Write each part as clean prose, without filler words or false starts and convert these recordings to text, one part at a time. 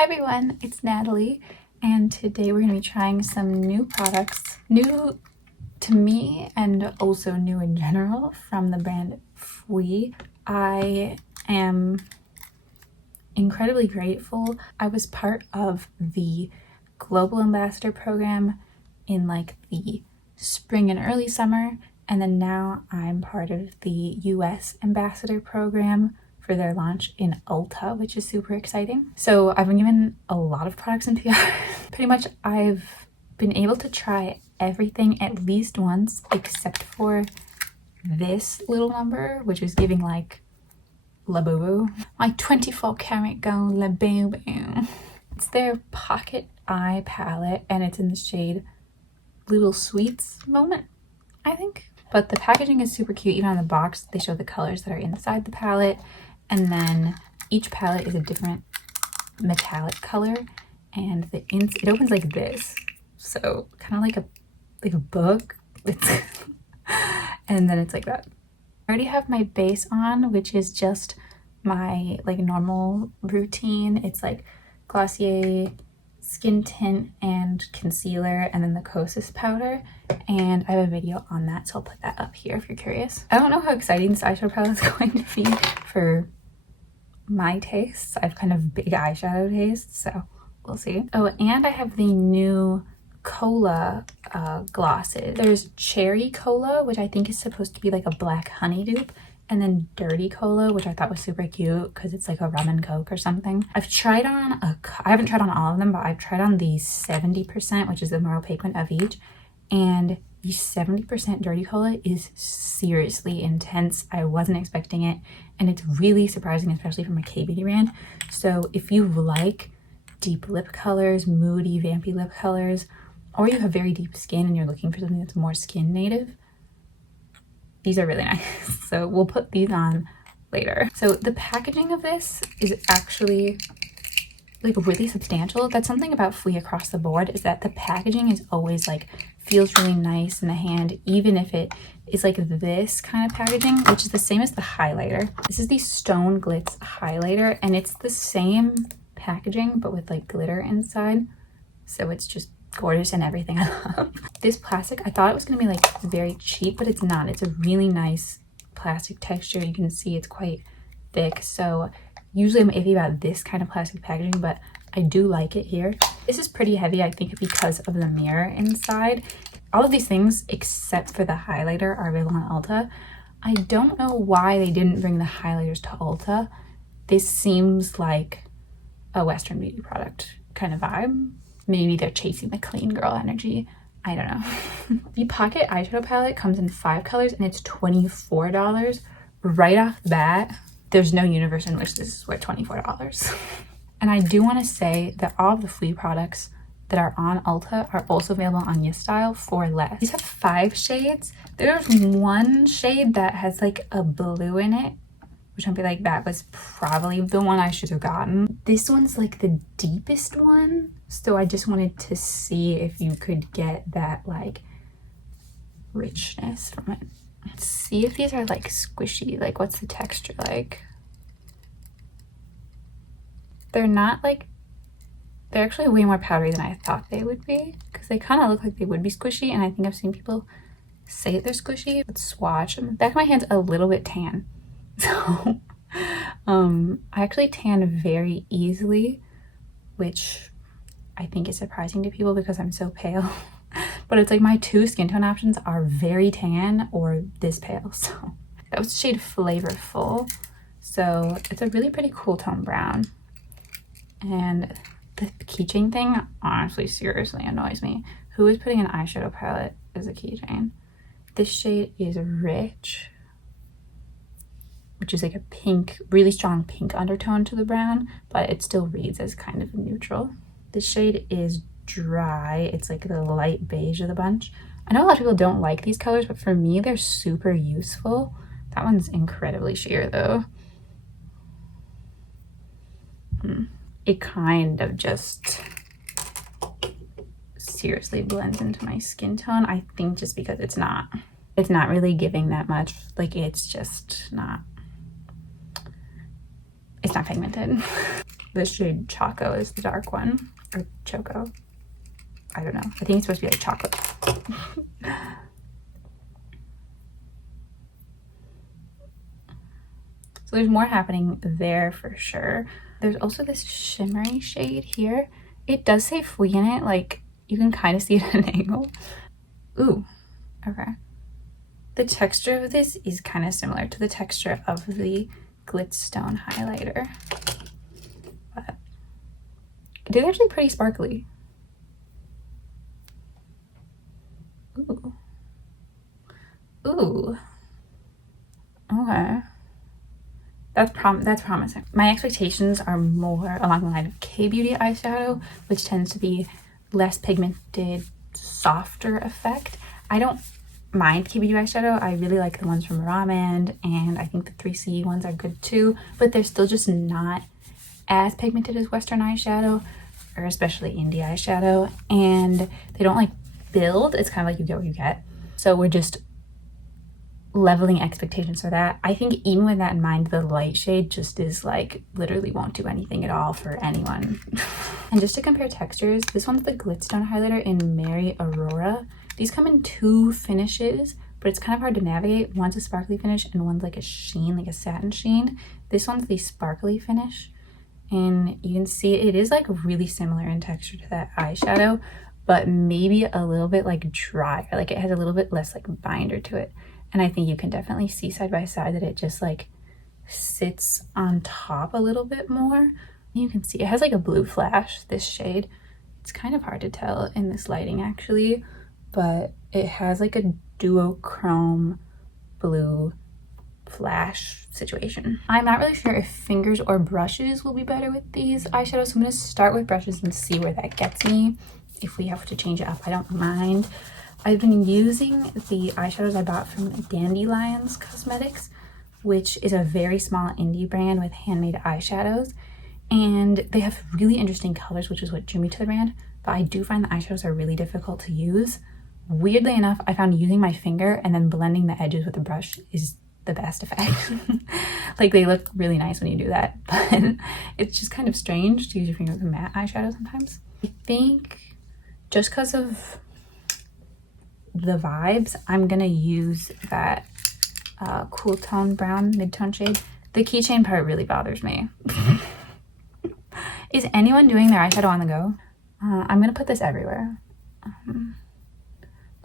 Hi everyone, it's Natalie, and today we're going to be trying some new products, new to me and also new in general, from the brand FWEE. I am incredibly grateful. I was part of the Global Ambassador program in like the spring and early summer, and then now I'm part of the US Ambassador program for their launch in Ulta, which is super exciting. So I've been given a lot of products in PR. Pretty much I've been able to try everything at least once, except for this little number, which is giving like La Boo Boo. My 24 karat gold La Boo Boo. It's their Pocket Eye palette, and it's in the shade Little Sweets Moment, I think. But the packaging is super cute. Even on the box, they show the colors that are inside the palette. And then each palette is a different metallic color, and it opens like this, so kind of like a book. And then it's like that. I already have my base on, which is just my like normal routine. It's like Glossier skin tint and concealer, and then the Kosas powder, and I have a video on that, so I'll put that up here if you're curious. I don't know how exciting this eyeshadow palette is going to be for my tastes. I have kind of big eyeshadow tastes, so we'll see. Oh, and I have the new Cola glosses. There's Cherry Cola, which I think is supposed to be like a black honey dupe, and then Dirty Cola, which I thought was super cute because it's like a rum and coke or something. I haven't tried on all of them, but I've tried on the 70%, which is the more opaque one of each, and the 70% Dirty Cola is seriously intense. I wasn't expecting it, and it's really surprising, especially from a kbeauty brand. So if you like deep lip colors, moody, vampy lip colors, or you have very deep skin and you're looking for something that's more skin native, these are really nice. So we'll put these on later. So the packaging of this is actually like really substantial. That's something about FWEE across the board, is that the packaging is always like feels really nice in the hand, even if it is like this kind of packaging, which is the same as the highlighter. This is the Stone Glitz highlighter, and it's the same packaging but with like glitter inside, so it's just gorgeous and everything I love. This plastic, I thought it was gonna be like very cheap, but it's not. It's a really nice plastic texture. You can see it's quite thick, so usually I'm iffy about this kind of plastic packaging, but I do like it here. This is pretty heavy, I think, because of the mirror inside. All of these things, except for the highlighter, are available on Ulta. I don't know why they didn't bring the highlighters to Ulta. This seems like a Western beauty product kind of vibe. Maybe they're chasing the clean girl energy. I don't know. The Pocket eyeshadow palette comes in 5 colors, and it's $24 right off the bat. There's no universe in which this is worth $24. And I do want to say that all of the FWEE products that are on Ulta are also available on Yesstyle for less. These have 5 shades. There's one shade that has like a blue in it, which I'd be like, that was probably the one I should have gotten. This one's like the deepest one, so I just wanted to see if you could get that like richness from it. Let's see if these are like squishy. Like, what's the texture like? They're not like, they're actually way more powdery than I thought they would be, because they kind of look like they would be squishy, and I think I've seen people say they're squishy. Let's swatch. The back of my hand's a little bit tan, so I actually tan very easily, which I think is surprising to people because I'm so pale. But it's like my 2 skin tone options are very tan or this pale. So that was the shade Flavorful. So it's a really pretty cool tone brown. And the keychain thing honestly seriously annoys me. Who is putting an eyeshadow palette as a keychain? This shade is Rich, which is like a pink, really strong pink undertone to the brown, but it still reads as kind of neutral. This shade is Dry. It's like the light beige of the bunch. I know a lot of people don't like these colors, but for me they're super useful. That one's incredibly sheer though. It kind of just seriously blends into my skin tone. I think just because it's not really giving that much. Like, it's just not, it's not pigmented. This shade Choco is the dark one, or Choco. I don't know. I think it's supposed to be like chocolate. So there's more happening there for sure. There's also this shimmery shade here. It does say FWEE in it, like you can kind of see it at an angle. Ooh, okay. The texture of this is kind of similar to the texture of the Glitstone highlighter, but it is actually pretty sparkly. Ooh. Ooh. Okay. That's promising. My expectations are more along the line of kbeauty eyeshadow, which tends to be less pigmented, softer effect. I don't mind kbeauty eyeshadow. I really like the ones from Ramen, and I think the 3C ones are good too, but they're still just not as pigmented as Western eyeshadow, or especially indie eyeshadow, and they don't like build. It's kind of like you get what you get. So we're just leveling expectations for that. I think even with that in mind, the light shade just is like literally won't do anything at all for anyone. And just to compare textures, this one's the Glitstone highlighter in Mary Aurora. These come in 2 finishes, but it's kind of hard to navigate. One's a sparkly finish and one's like a sheen, like a satin sheen. This one's the sparkly finish, and you can see it is like really similar in texture to that eyeshadow, but maybe a little bit like drier. Like it has a little bit less like binder to it. And I think you can definitely see side by side that it just like sits on top a little bit more. You can see it has like a blue flash, this shade. It's kind of hard to tell in this lighting actually, but it has like a duochrome blue flash situation. I'm not really sure if fingers or brushes will be better with these eyeshadows, so I'm going to start with brushes and see where that gets me. If we have to change it up, I don't mind. I've been using the eyeshadows I bought from Dandelions Cosmetics, which is a very small indie brand with handmade eyeshadows, and they have really interesting colors, which is what drew me to the brand, but I do find the eyeshadows are really difficult to use. Weirdly enough, I found using my finger and then blending the edges with the brush is the best effect. Like they look really nice when you do that, but it's just kind of strange to use your finger with a matte eyeshadow sometimes. I think just because of the vibes, I'm gonna use that cool tone brown mid-tone shade. The keychain part really bothers me. Is anyone doing their eyeshadow on the go? I'm gonna put this everywhere,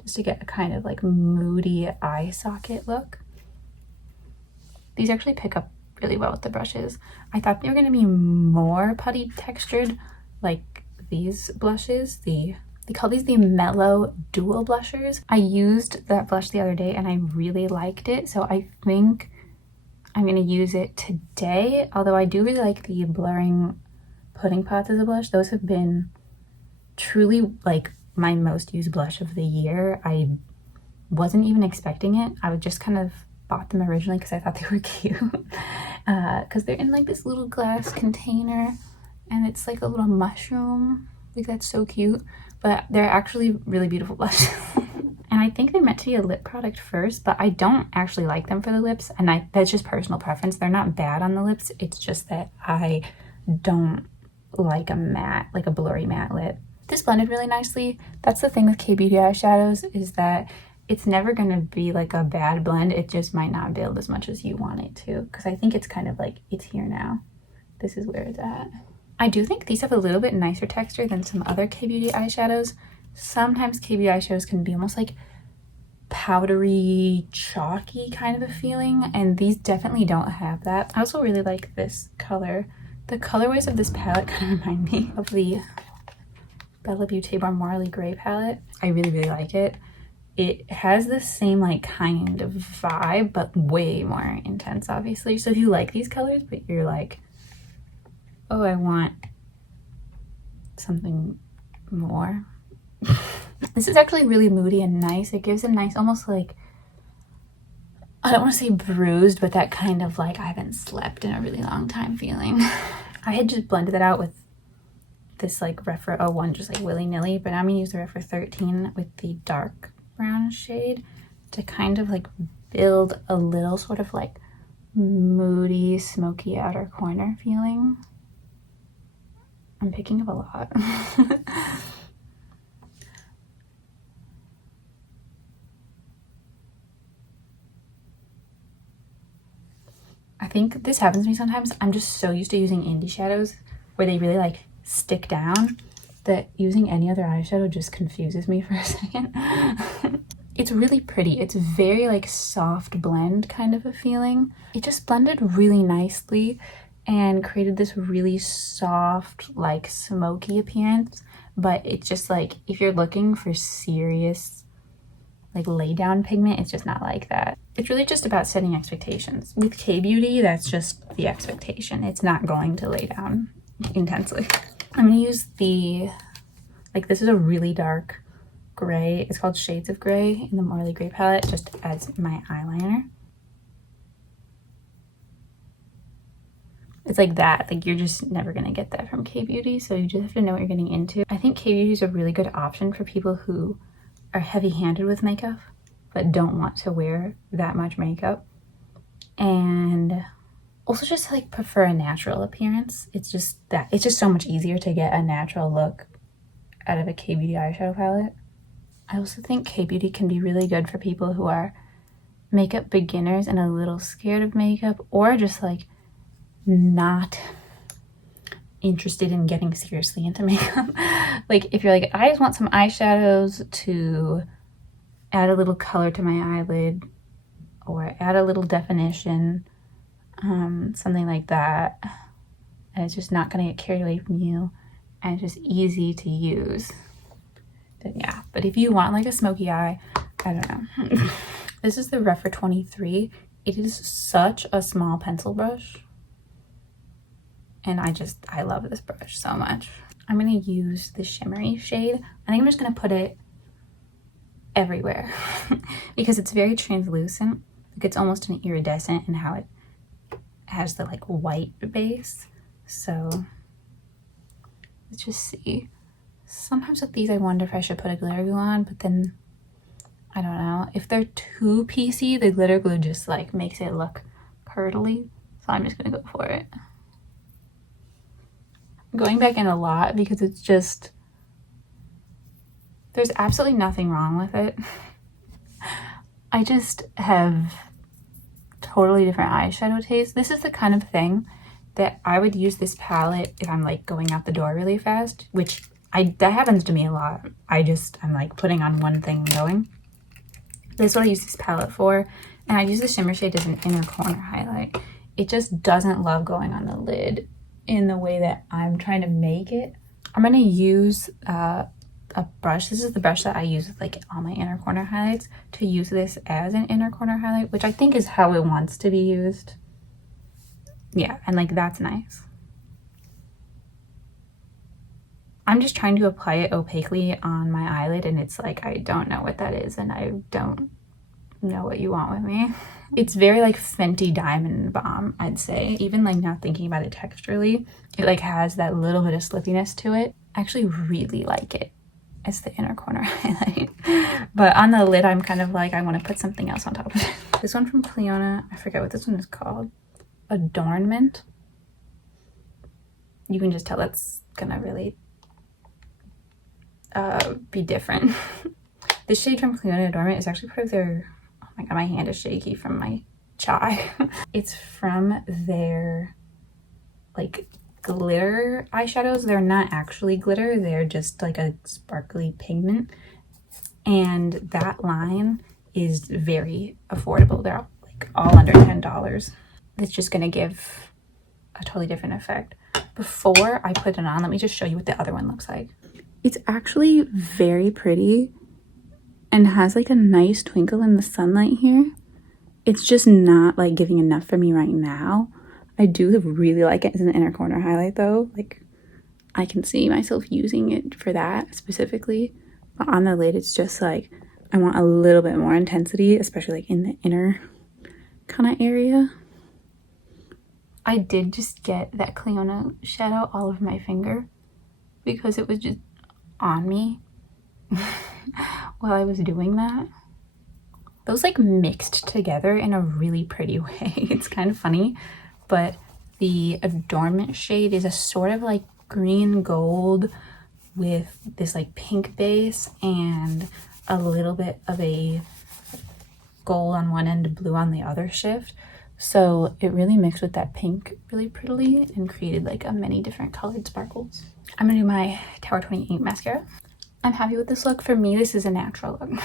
just to get a kind of like moody eye socket look. These actually pick up really well with the brushes. I thought they were gonna be more putty textured, like these blushes. They call these the Mellow Dual Blushers. I used that blush the other day and I really liked it, so I think I'm going to use it today. Although I do really like the Blurring Pudding Pots as a blush. Those have been truly like my most used blush of the year. I wasn't even expecting it. I just kind of bought them originally because I thought they were cute. Because they're in like this little glass container and it's like a little mushroom. Like that's so cute. But they're actually really beautiful blushes. And I think they're meant to be a lip product first, but I don't actually like them for the lips, and that's just personal preference. They're not bad on the lips, it's just that I don't like a matte, like a blurry matte lip. This blended really nicely. That's the thing with kbeauty eyeshadows, is that it's never gonna be like a bad blend, it just might not build as much as you want it to, because I think it's kind of like, it's here now. This is where it's at. I do think these have a little bit nicer texture than some other kbeauty eyeshadows. Sometimes kbeauty eyeshadows can be almost like powdery, chalky kind of a feeling, and these definitely don't have that. I also really like this color. The colorways of this palette kind of remind me of the Bella Beauté Bar Marley Gray palette. I really, really like it. It has the same like kind of vibe, but way more intense, obviously. So if you like these colors, but you're like, oh, I want something more. This is actually really moody and nice. It gives a nice, almost like, I don't want to say bruised, but that kind of like, I haven't slept in a really long time feeling. I had just blended that out with this like Rephr 01 just like willy-nilly, but I'm gonna use the Rephr 13 with the dark brown shade to kind of like build a little sort of like moody, smoky outer corner feeling. I'm picking up a lot. I think this happens to me sometimes. I'm just so used to using indie shadows where they really like stick down that using any other eyeshadow just confuses me for a second. It's really pretty. It's very like soft blend kind of a feeling. It just blended really nicely and created this really soft, like smoky appearance. But it's just like, if you're looking for serious like lay down pigment, it's just not like that. It's really just about setting expectations. With K-Beauty, that's just the expectation. It's not going to lay down intensely. I'm gonna use the, like, this is a really dark gray. It's called Shades of Gray in the Morley Gray palette, just as my eyeliner. It's like that. Like, you're just never gonna get that from K-Beauty, so you just have to know what you're getting into. I think K-Beauty is a really good option for people who are heavy-handed with makeup but don't want to wear that much makeup, and also just like prefer a natural appearance. It's just so much easier to get a natural look out of a K-Beauty eyeshadow palette. I also think K-Beauty can be really good for people who are makeup beginners and a little scared of makeup, or just like not interested in getting seriously into makeup. Like, if you're like, I just want some eyeshadows to add a little color to my eyelid or add a little definition, something like that, and it's just not gonna get carried away from you and it's just easy to use, then yeah. But if you want like a smoky eye, I don't know. This is the Refer 23. It is such a small pencil brush, and I love this brush so much. I'm gonna use the shimmery shade. I think I'm just gonna put it everywhere because it's very translucent. Like, it's almost an iridescent in how it has the like white base. So let's just see. Sometimes with these I wonder if I should put a glitter glue on, but then I don't know. If they're too piecey, the glitter glue just like makes it look curdly. So I'm just gonna go for it. I'm going back in a lot because it's just, there's absolutely nothing wrong with it. I just have totally different eyeshadow tastes. This is the kind of thing that I would use this palette if I'm like going out the door really fast, which that happens to me a lot. I'm like putting on one thing and going. This is what I use this palette for, and I use the shimmer shade as an inner corner highlight. It just doesn't love going on the lid in the way that I'm trying to make it. I'm gonna use a brush. This is the brush that I use with like all my inner corner highlights, to use this as an inner corner highlight, which I think is how it wants to be used. Yeah, and like that's nice. I'm just trying to apply it opaquely on my eyelid, and it's like, I don't know what that is, and I don't know what you want with me. It's very like Fenty Diamond Bomb, I'd say. Even like not thinking about it texturally, it like has that little bit of slippiness to it. I actually really like it as the inner corner highlight. But on the lid, I'm kind of like, I want to put something else on top of it. This one from Cliona, I forget what this one is called. Adornment. You can just tell that's gonna really be different. This shade from Cliona, Adornment, is actually part of their, oh my god, my hand is shaky from my chai. It's from their like glitter eyeshadows. They're not actually glitter, they're just like a sparkly pigment, and that line is very affordable. They're like all under $10. It's just gonna give a totally different effect. Before I put it on, let me just show you what the other one looks like. It's actually very pretty and has like a nice twinkle in the sunlight here. It's just not like giving enough for me right now. I do really like it as an inner corner highlight though. Like, I can see myself using it for that specifically. But on the lid, it's just like, I want a little bit more intensity, especially like in the inner kind of area. I did just get that Cliona shadow all over my finger because it was just on me while I was doing that. Those like mixed together in a really pretty way. It's kind of funny, but the Adornment shade is a sort of like green gold with this like pink base and a little bit of a gold on one end, blue on the other shift. So it really mixed with that pink really prettily and created like a many different colored sparkles. I'm gonna do my Tower 28 mascara. I'm happy with this look. For me, this is a natural look.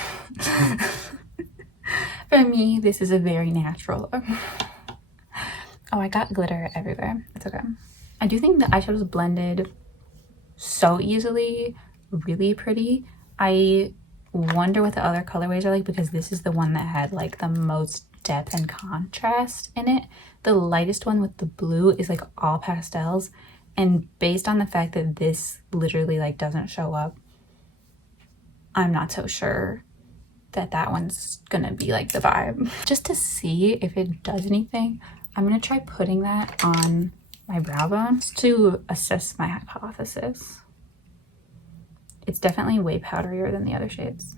For me, this is a very natural look. Oh, I got glitter everywhere. It's okay. I do think the eyeshadows blended so easily, really pretty. I wonder what the other colorways are like because this is the one that had like the most depth and contrast in it. The lightest one with the blue is like all pastels, and based on the fact that this literally like doesn't show up, I'm not so sure that that one's gonna be like the vibe. Just to see if it does anything, I'm gonna try putting that on my brow bone to assess my hypothesis. It's definitely way powderier than the other shades.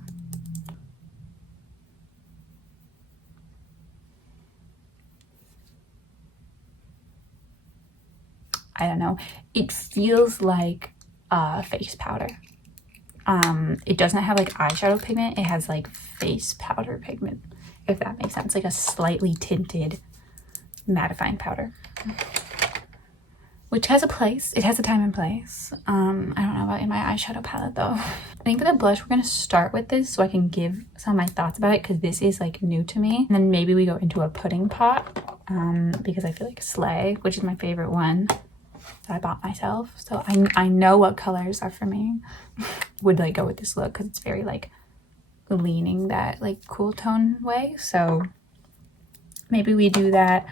I don't know. It feels like face powder. It doesn't have like eyeshadow pigment. It has like face powder pigment, if that makes sense. Like a slightly tinted mattifying powder, which has a place. It has a time and place. I don't know about in my eyeshadow palette though. I think for the blush, we're gonna start with this so I can give some of my thoughts about it because this is like new to me. And then maybe we go into a pudding pot because I feel like Slay, which is my favorite one that I bought myself. So I know what colors are for me. Would like go with this look because it's very like leaning that like cool tone way. So maybe we do that.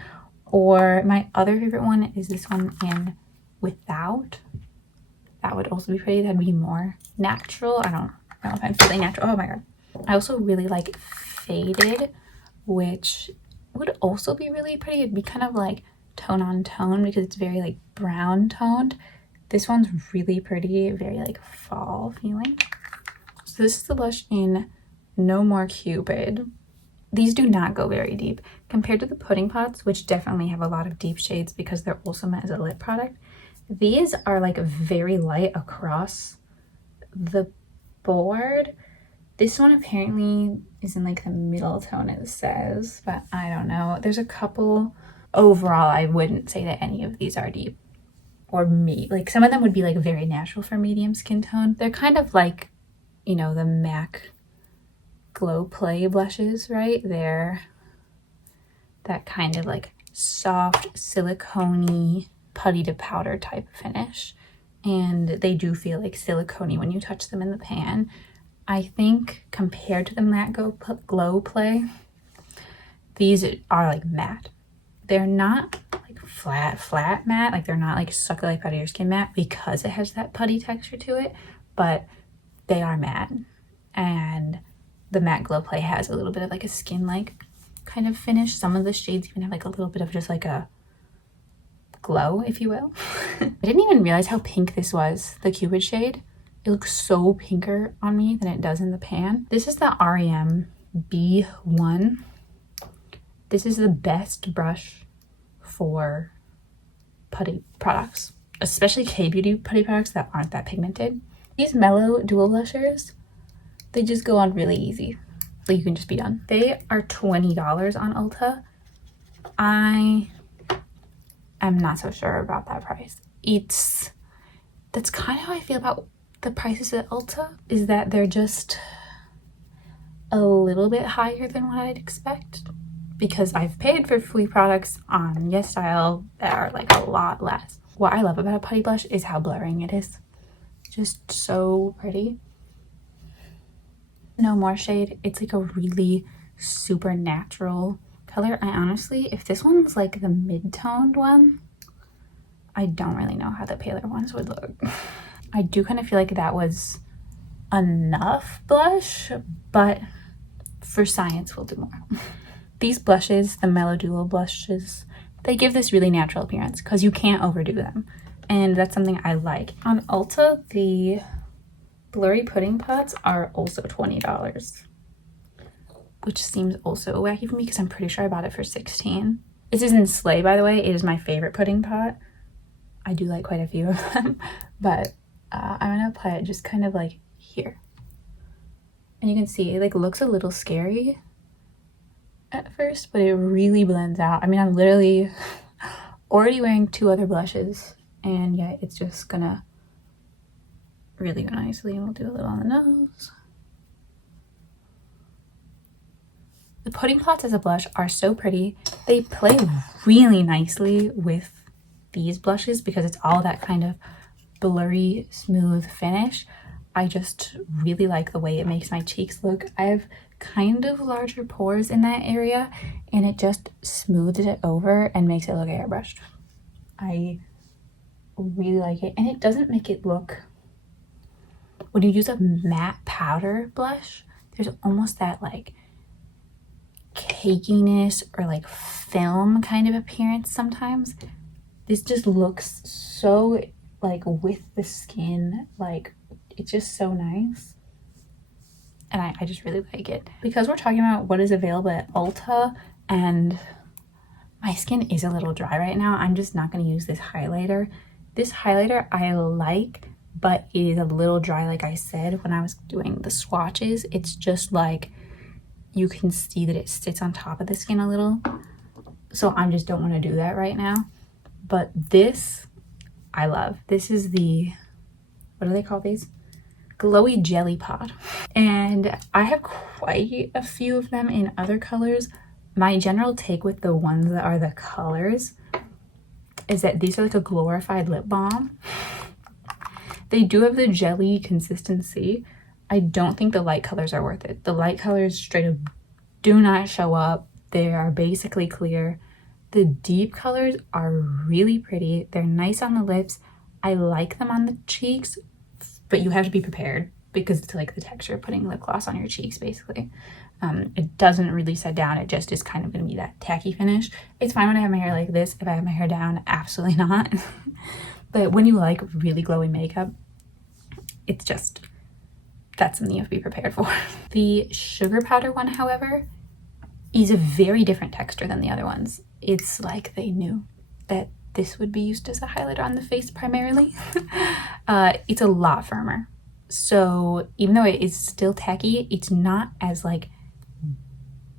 Or my other favorite one is this one in Without. That would also be pretty. That'd be more natural. I don't know if I'm feeling natural. Oh my god. I also really like Faded, which would also be really pretty. It'd be kind of like tone on tone because it's very like brown toned. This one's really pretty, very like fall feeling. So this is the blush in No More Cupid. These do not go very deep compared to the pudding pots, which definitely have a lot of deep shades because they're also meant as a lip product. These are like very light across the board. This one apparently is in like the middle tone, it says, but I don't know. There's a couple. Overall, I wouldn't say that any of these are deep or like some of them would be like very natural for medium skin tone. They're kind of like, you know, the MAC Glow Play blushes, right? They're that kind of like soft silicone-y putty to powder type finish, and they do feel like silicone-y when you touch them in the pan. I think compared to the MAC Glow Play, these are like matte. They're not like flat matte, like they're not like suck life out of your skin matte because it has that putty texture to it, but they are matte. And the matte Glow Play has a little bit of like a skin-like kind of finish. Some of the shades even have like a little bit of just like a glow, if you will. I didn't even realize how pink this was, the Cupid shade. It looks so pinker on me than it does in the pan. This is the REM B1. This is the best brush for putty products, especially kbeauty putty products that aren't that pigmented. These Mellow Dual Blushers, they just go on really easy. Like you can just be done. They are $20 on Ulta. I am not so sure about that price. That's kind of how I feel about the prices at Ulta, is that they're just a little bit higher than what I'd expect, because I've paid for FWEE products on Yesstyle that are like a lot less. What I love about a putty blush is how blurring it is. Just so pretty. No More shade, it's like a really super natural color. I honestly, if this one's like the mid-toned one, I don't really know how the paler ones would look. I do kind of feel like that was enough blush, but for science we'll do more. These blushes, the Mellow Dual blushes, they give this really natural appearance because you can't overdo them, and that's something I like. On Ulta, the blurry pudding pots are also $20, which seems also wacky for me because I'm pretty sure I bought it for $16. This is in Slay, by the way. It is my favorite pudding pot. I do like quite a few of them, but I'm gonna apply it just kind of like here. And you can see it like looks a little scary at first, but it really blends out. I mean, I'm literally already wearing 2 other blushes, and yet it's just gonna really go nicely. And we'll do a little on the nose. The pudding plots as a blush are so pretty. They play really nicely with these blushes because it's all that kind of blurry, smooth finish. I just really like the way it makes my cheeks look. I have kind of larger pores in that area, and it just smooths it over and makes it look airbrushed. I really like it, and it doesn't make it look, when you use a matte powder blush, there's almost that like cakiness or like film kind of appearance sometimes. This just looks so like with the skin, like it's just so nice, and I just really like it. Because we're talking about what is available at Ulta, and my skin is a little dry right now, I'm just not going to use this highlighter. This highlighter I like, but it is a little dry. Like I said when I was doing the swatches, it's just like you can see that it sits on top of the skin a little, so I just don't want to do that right now. But this I love. This is the, what do they call these? Glowy Jelly Pot. And I have quite a few of them in other colors. My general take with the ones that are the colors is that these are like a glorified lip balm. They do have the jelly consistency. I don't think the light colors are worth it. The light colors straight up do not show up. They are basically clear. The deep colors are really pretty. They're nice on the lips. I like them on the cheeks, but you have to be prepared because it's like the texture of putting lip gloss on your cheeks, basically. It doesn't really set down. It just is kind of going to be that tacky finish. It's fine when I have my hair like this. If I have my hair down, absolutely not. But when you like really glowy makeup, it's just, that's something you have to be prepared for. The sugar powder one, however, is a very different texture than the other ones. It's like they knew that this would be used as a highlighter on the face primarily. It's a lot firmer. So even though it is still tacky, it's not as like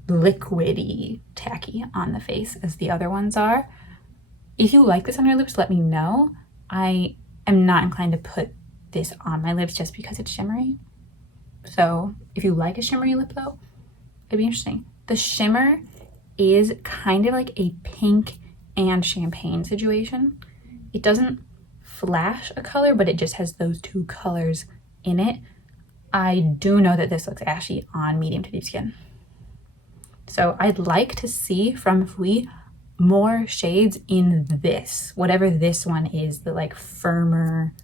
liquidy tacky on the face as the other ones are. If you like this on your lips, let me know. I am not inclined to put this on my lips just because it's shimmery. So if you like a shimmery lip though, it'd be interesting. The shimmer is kind of like a pink and champagne situation. It doesn't flash a color, but it just has those 2 colors in it. I do know that this looks ashy on medium to deep skin. So I'd like to see from FWEE more shades in this, whatever this one is, the like firmer,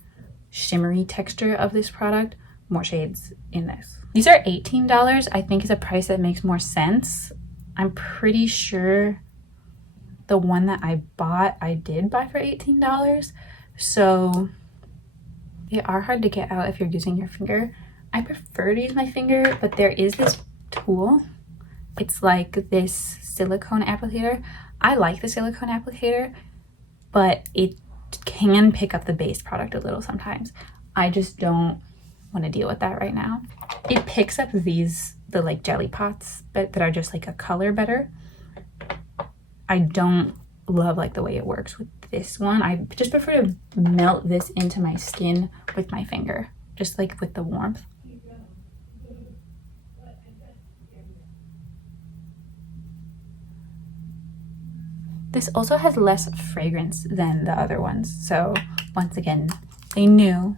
shimmery texture of this product, more shades in this. These are $18. I think is a price that makes more sense. I'm pretty sure the one that I bought, I did buy for $18. So they are hard to get out if you're using your finger. I prefer to use my finger, but there is this tool. It's like this silicone applicator. I like the silicone applicator, but it can pick up the base product a little sometimes. I just don't want to deal with that right now. It picks up these, the like jelly pots, but that are just like a color better. I don't love like the way it works with this one. I just prefer to melt this into my skin with my finger, just like with the warmth. This also has less fragrance than the other ones. So once again, they knew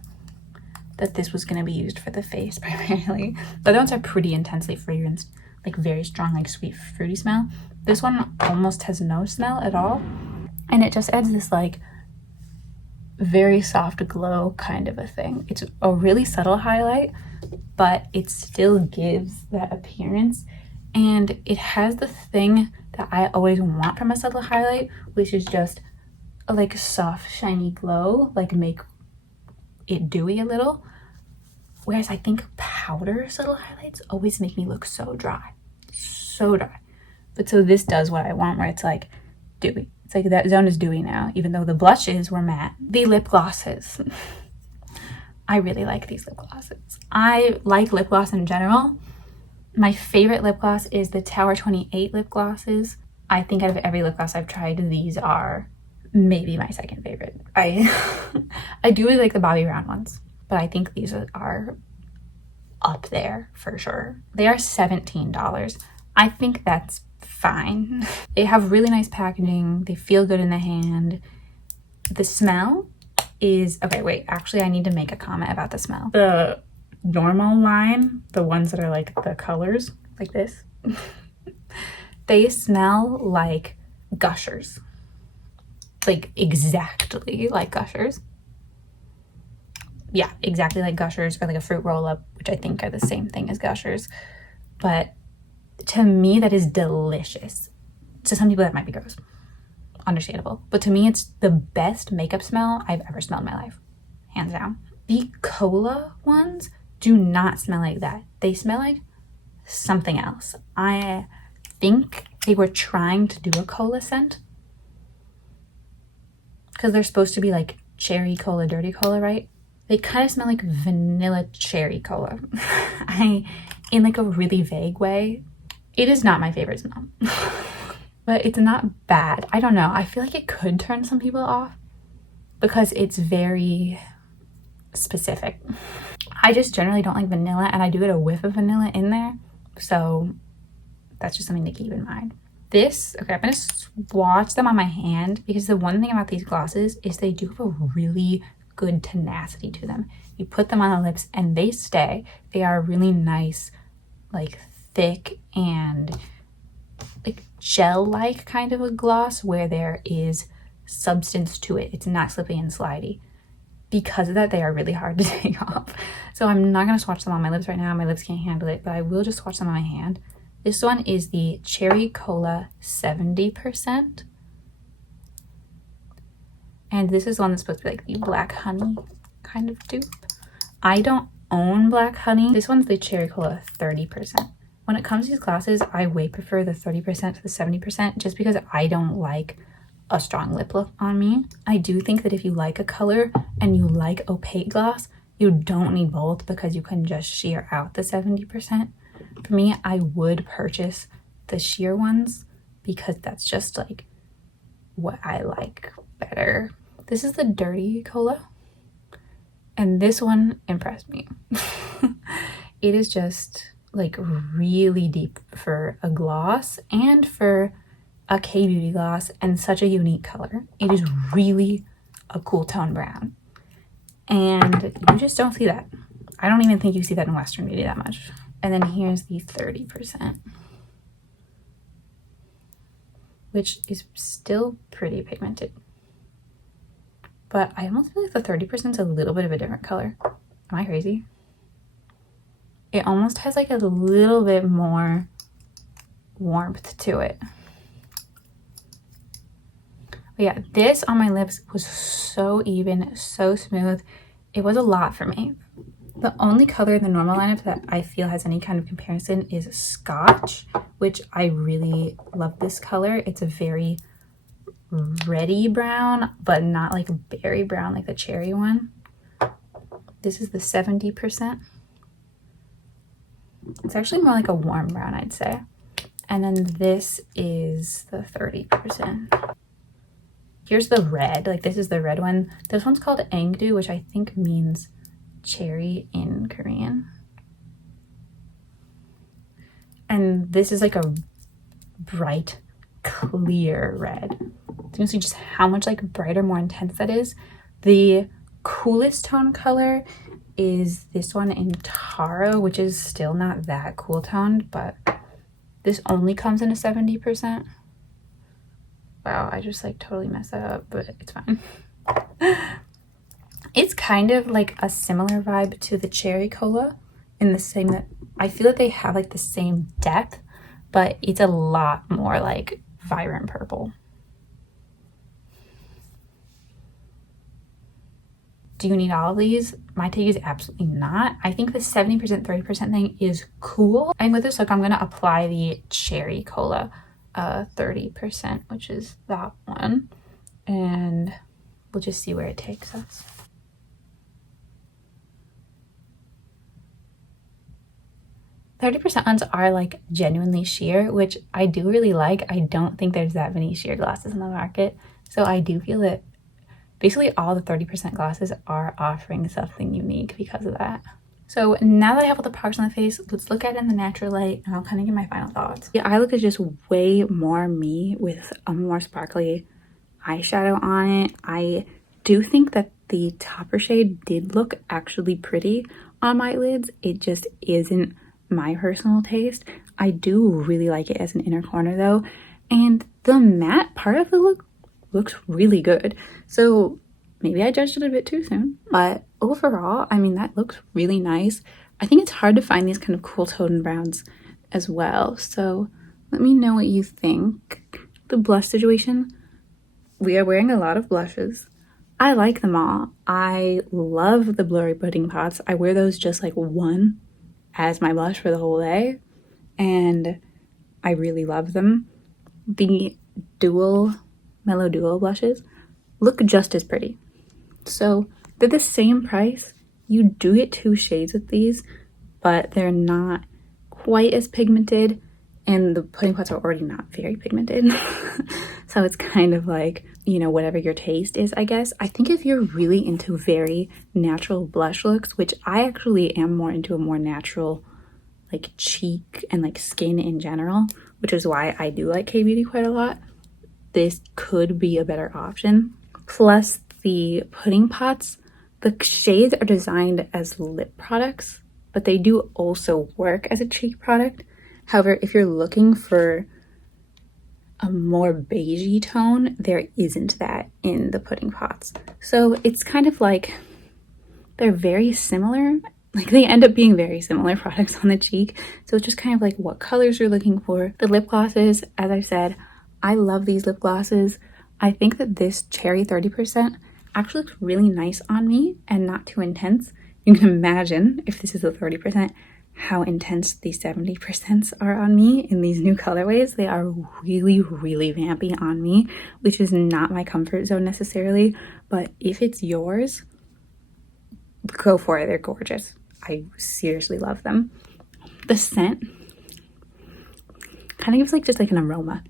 that this was going to be used for the face primarily. The other ones are pretty intensely fragranced, like very strong, like sweet fruity smell. This one almost has no smell at all. And it just adds this like very soft glow kind of a thing. It's a really subtle highlight, but it still gives that appearance. And it has the thing that I always want from a subtle highlight, which is just a like soft, shiny glow, like make it dewy a little. Whereas I think powder subtle highlights always make me look so dry, so dry. But so this does what I want, where it's like dewy. It's like that zone is dewy now, even though the blushes were matte. The lip glosses. I really like these lip glosses. I like lip gloss in general. My favorite lip gloss is the Tower 28 lip glosses. I think out of every lip gloss I've tried, these are maybe my second favorite. I do really like the Bobbi Brown ones, but I think these are up there for sure. They are $17. I think that's fine. They have really nice packaging. They feel good in the hand. The smell is, okay, wait, actually I need to make a comment about the smell. The normal line, the ones that are like the colors, like this, they smell like Gushers. Like exactly like Gushers. Yeah, exactly like Gushers, or like a fruit roll-up, which I think are the same thing as Gushers. But to me, that is delicious. To some people, that might be gross. Understandable. But to me, it's the best makeup smell I've ever smelled in my life. Hands down. The cola ones do not smell like that. They smell like something else. I think they were trying to do a cola scent, because they're supposed to be like cherry cola, dirty cola, right? They kind of smell like vanilla cherry cola. In like a really vague way. It is not my favorite smell. But it's not bad. I don't know. I feel like it could turn some people off because it's very specific. I just generally don't like vanilla, and I do get a whiff of vanilla in there. So that's just something to keep in mind. This, okay, I'm gonna swatch them on my hand, because the one thing about these glosses is they do have a really good tenacity to them. You put them on the lips and they stay. They are really nice, like thick and like gel-like kind of a gloss where there is substance to it. It's not slippy and slidey. Because of that, they are really hard to take off. So I'm not gonna swatch them on my lips right now. My lips can't handle it, but I will just swatch them on my hand. This one is the Cherry Cola 70%. And this is one that's supposed to be like the Black Honey kind of dupe. I don't own Black Honey. This one's the Cherry Cola 30%. When it comes to these glosses, I way prefer the 30% to the 70% just because I don't like a strong lip look on me. I do think that if you like a color and you like opaque gloss, you don't need both, because you can just sheer out the 70%. For me, I would purchase the sheer ones because that's just like what I like better. This is the Dirty Cola, and this one impressed me. It is just like really deep for a gloss and for a K-beauty gloss, and such a unique color. It is really a cool tone brown, and you just don't see that. I don't even think you see that in Western beauty that much. And then here's the 30%, which is still pretty pigmented, but I almost feel like the 30% is a little bit of a different color. Am I crazy? It almost has like a little bit more warmth to it. But yeah, this on my lips was so even, so smooth. It was a lot for me. The only color in the normal lineup that I feel has any kind of comparison is Scotch, which I really love this color. It's a very reddy brown, but not like a berry brown like the cherry one. This is the 70%. It's actually more like a warm brown, I'd say. And then this is the 30%. Here's the red, like this is the red one. This one's called Angdu, which I think means cherry in Korean. And this is like a bright, clear red. So you can see just how much like brighter, more intense that is. The coolest tone color is this one in Taro, which is still not that cool toned, but this only comes in a 70%. Wow, I just like totally messed that up, but it's fine. It's kind of like a similar vibe to the Cherry Cola in the same that I feel that they have like the same depth, but it's a lot more like vibrant purple. Do you need all of these? My take is absolutely not. I think the 70%, 30% thing is cool. And with this look, I'm gonna apply the Cherry Cola 30%, which is that one. And we'll just see where it takes us. %ones are like genuinely sheer, which I do really like. I don't think there's that many sheer glosses in the market. So I do feel that basically all the 30% glosses are offering something unique because of that. So now that I have all the products on the face, let's look at it in the natural light and I'll kind of give my final thoughts. The eye look is just way more me with a more sparkly eyeshadow on it. I do think that the topper shade did look actually pretty on my lids. It just isn't my personal taste. I do really like it as an inner corner though. And the matte part of the look looks really good. So maybe I judged it a bit too soon, but overall, I mean, that looks really nice. I think it's hard to find these kind of cool toned browns as well. So let me know what you think. The blush situation, we are wearing a lot of blushes. I like them all. I love the blurry pudding pots. I wear those just like one as my blush for the whole day, and I really love them. The Mellow Duo blushes look just as pretty. So they're the same price. You do get 2 shades with these, but they're not quite as pigmented, and the pudding pots are already not very pigmented. So it's kind of like, you know, whatever your taste is, I guess. I think if you're really into very natural blush looks, which I actually am more into a more natural like cheek and like skin in general, which is why I do like kbeauty quite a lot, this could be a better option. Plus the pudding pots, the shades are designed as lip products, but they do also work as a cheek product. However, if you're looking for a more beigey tone, there isn't that in the pudding pots. So it's kind of like they're very similar. Like they end up being very similar products on the cheek. So it's just kind of like what colors you're looking for. The lip glosses, as I said, I love these lip glosses. I think that this cherry 30% actually looks really nice on me and not too intense. You can imagine if this is a 30%, how intense these 70% are on me in these new colorways. They are really, really vampy on me, which is not my comfort zone necessarily. But if it's yours, go for it. They're gorgeous. I seriously love them. The scent kind of gives like just like an aroma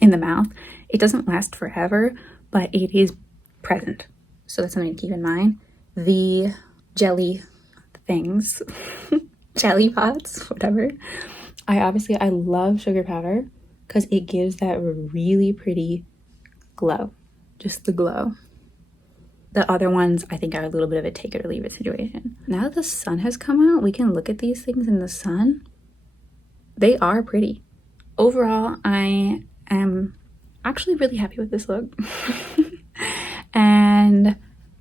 in the mouth. It doesn't last forever, but it is present. So that's something to keep in mind. The jelly things, jelly pots, whatever. I love sugar powder because it gives that really pretty glow, just the glow. The other ones I think are a little bit of a take it or leave it situation. Now that the sun has come out, we can look at these things in the sun. They are pretty. Overall, I am actually really happy with this look. And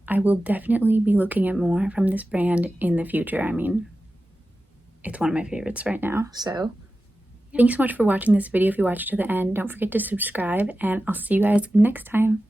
I will definitely be looking at more from this brand in the future. I mean, it's one of my favorites right now. So thank you so much for watching this video. If you watched to the end, don't forget to subscribe, and I'll see you guys next time.